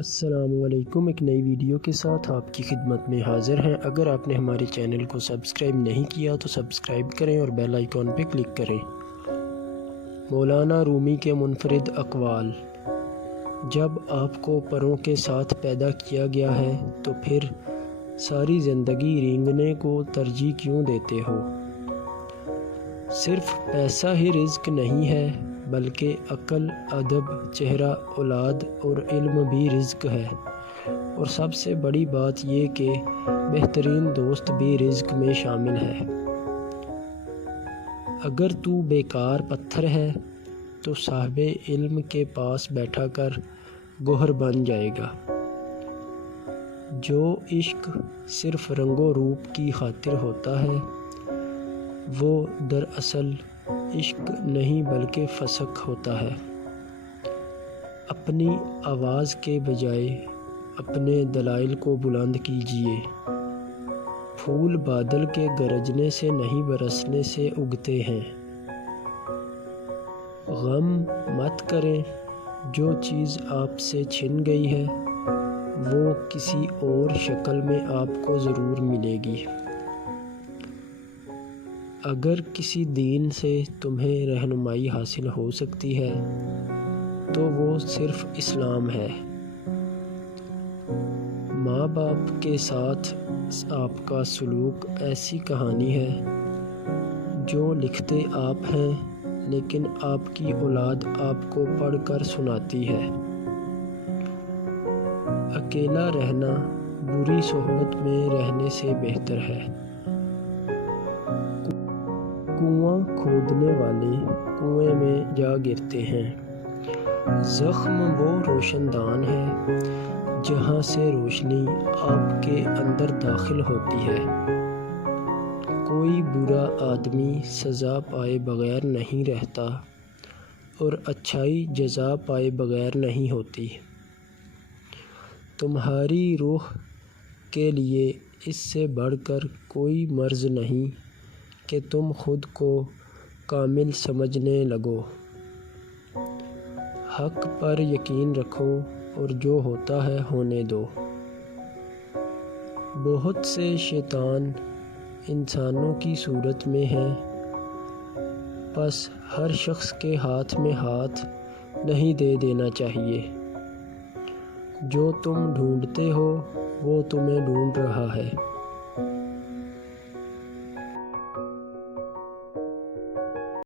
السلام علیکم، ایک نئی ویڈیو کے ساتھ آپ کی خدمت میں حاضر ہیں۔ اگر آپ نے ہمارے چینل کو سبسکرائب نہیں کیا تو سبسکرائب کریں اور بیل آئیکن پہ کلک کریں۔ مولانا رومی کے منفرد اقوال: جب آپ کو پروں کے ساتھ پیدا کیا گیا ہے تو پھر ساری زندگی رینگنے کو ترجیح کیوں دیتے ہو؟ صرف پیسہ ہی رزق نہیں ہے بلکہ عقل، ادب، چہرہ، اولاد اور علم بھی رزق ہے، اور سب سے بڑی بات یہ کہ بہترین دوست بھی رزق میں شامل ہے۔ اگر تو بیکار پتھر ہے تو صاحب علم کے پاس بیٹھا کر گوہر بن جائے گا۔ جو عشق صرف رنگ و روپ کی خاطر ہوتا ہے وہ دراصل عشق نہیں بلکہ فسق ہوتا ہے۔ اپنی آواز کے بجائے اپنے دلائل کو بلند کیجیے۔ پھول بادل کے گرجنے سے نہیں برسنے سے اگتے ہیں۔ غم مت کریں، جو چیز آپ سے چھن گئی ہے وہ کسی اور شکل میں آپ کو ضرور ملے گی۔ اگر کسی دین سے تمہیں رہنمائی حاصل ہو سکتی ہے تو وہ صرف اسلام ہے۔ ماں باپ کے ساتھ آپ کا سلوک ایسی کہانی ہے جو لکھتے آپ ہیں لیکن آپ کی اولاد آپ کو پڑھ کر سناتی ہے۔ اکیلا رہنا بری صحبت میں رہنے سے بہتر ہے۔ کنواں کھودنے والے کنویں میں جا گرتے ہیں۔ زخم وہ روشن دان ہے جہاں سے روشنی آپ کے اندر داخل ہوتی ہے۔ کوئی برا آدمی سزا پائے بغیر نہیں رہتا اور اچھائی جزا پائے بغیر نہیں ہوتی۔ تمہاری روح کے لیے اس سے بڑھ کر کوئی مرض نہیں کہ تم خود کو کامل سمجھنے لگو۔ حق پر یقین رکھو اور جو ہوتا ہے ہونے دو۔ بہت سے شیطان انسانوں کی صورت میں ہیں، پس ہر شخص کے ہاتھ میں ہاتھ نہیں دے دینا چاہیے۔ جو تم ڈھونڈتے ہو وہ تمہیں ڈھونڈ رہا ہے۔